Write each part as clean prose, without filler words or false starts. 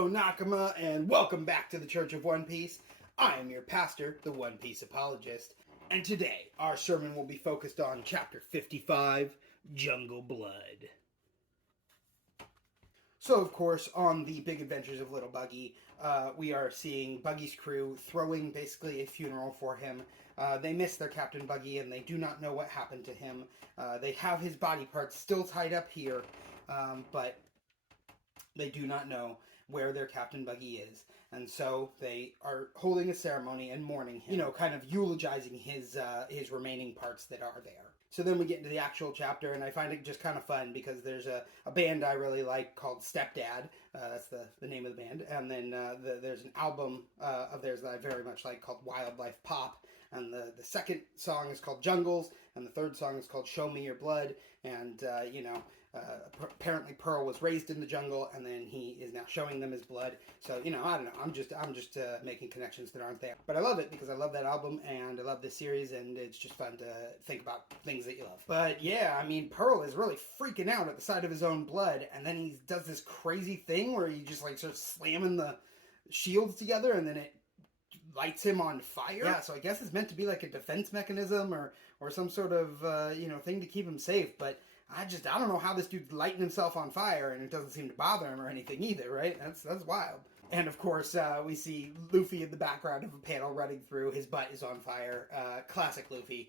Hello, Nakama, and welcome back to the Church of One Piece. I am your pastor, the One Piece Apologist, and today our sermon will be focused on Chapter 55, Jungle Blood. So, of course, on the Big Adventures of Little Buggy, we are seeing Buggy's crew throwing basically a funeral for him. They miss their Captain Buggy, and they do not know what happened to him. They have his body parts still tied up here, but they do not know where their Captain Buggy is. And so they are holding a ceremony and mourning him, kind of eulogizing his remaining parts that are there. So then we get into the actual chapter, and I find it just kind of fun because there's a band I really like called Stepdad. That's the name of the band. And then there's an album of theirs that I very much like called Wildlife Pop. And the second song is called Jungles, and the third song is called Show Me Your Blood. And, apparently Pearl was raised in the jungle, and then he is now showing them his blood. So, I don't know. I'm just making connections that aren't there. But I love it because I love that album, and I love this series, and it's just fun to think about things that you love. But yeah, I mean, Pearl is really freaking out at the sight of his own blood, and then he does this crazy thing where he just starts slamming the shields together, and then it lights him on fire. Yeah, so I guess it's meant to be like a defense mechanism or some sort of thing to keep him safe, but I don't know how this dude's lighting himself on fire, and it doesn't seem to bother him or anything either, right? That's wild. And of course, we see Luffy in the background of a panel running through. His butt is on fire. Classic Luffy.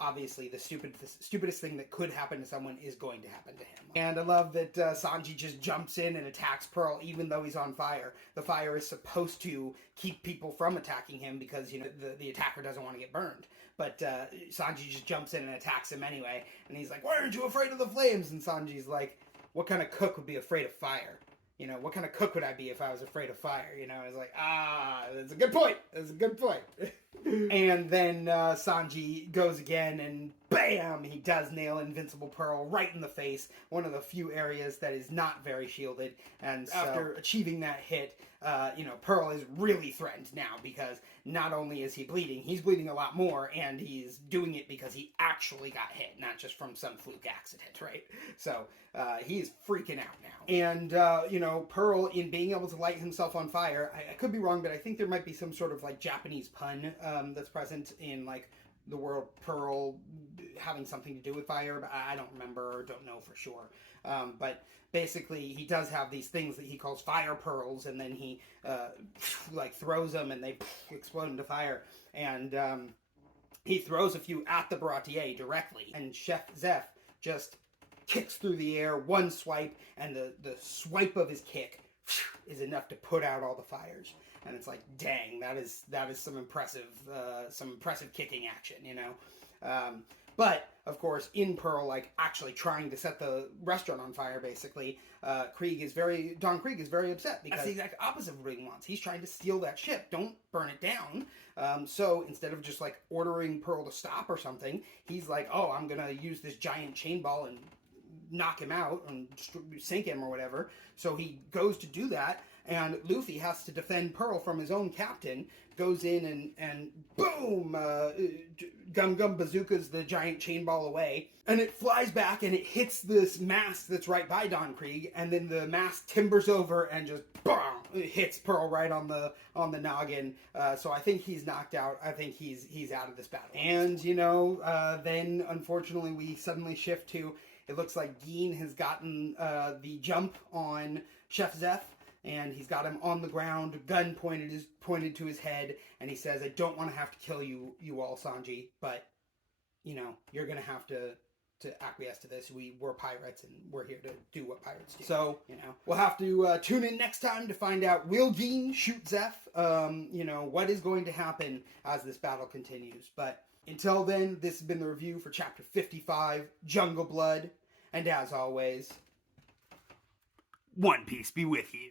Obviously, the stupidest thing that could happen to someone is going to happen to him. And I love that Sanji just jumps in and attacks Pearl even though he's on fire. The fire is supposed to keep people from attacking him because, the attacker doesn't want to get burned. But Sanji just jumps in and attacks him anyway. And he's like, "Why aren't you afraid of the flames?" And Sanji's like, "What kind of cook would be afraid of fire? What kind of cook would I be if I was afraid of fire?" I was like, that's a good point. That's a good point. And then Sanji goes again, and bam, he does nail Invincible Pearl right in the face. One of the few areas that is not very shielded. And so, after achieving that hit, Pearl is really threatened now because not only is he bleeding, he's bleeding a lot more, and he's doing it because he actually got hit, not just from some fluke accident, right? So he's freaking out now. And, Pearl, in being able to light himself on fire, I could be wrong, but I think there might be some sort of, Japanese pun that's present in, the word Pearl having something to do with fire, but I don't remember or don't know for sure. But basically, he does have these things that he calls fire pearls, and then he, throws them, and they explode into fire. And he throws a few at the Baratie directly, and Chef Zeph just kicks through the air, one swipe, and the swipe of his kick is enough to put out all the fires. And it's like, dang, that is some impressive kicking action, But, of course, in Pearl, actually trying to set the restaurant on fire, basically, Don Krieg is very upset because that's the exact opposite of what he wants. He's trying to steal that ship. Don't burn it down. So instead of just, ordering Pearl to stop or something, he's like, oh, I'm going to use this giant chain ball and knock him out and sink him or whatever. So he goes to do that, and Luffy has to defend Pearl from his own captain, goes in and boom, Gum Gum bazookas the giant chain ball away, and it flies back and it hits this mast that's right by Don Krieg, and then the mast timbers over and just boom, it hits Pearl right on the noggin. So I think he's knocked out. I think he's out of this battle. And then unfortunately we suddenly shift to, it looks like Gin has gotten the jump on Chef Zeph, and he's got him on the ground, gun pointed to his head, and he says, "I don't want to have to kill you all, Sanji, but, you're going to have to acquiesce to this. We're pirates, and we're here to do what pirates do." So, we'll have to tune in next time to find out, will Gin shoot Zeph? What is going to happen as this battle continues. But until then, this has been the review for Chapter 55, Jungle Blood, and as always, One Piece be with you.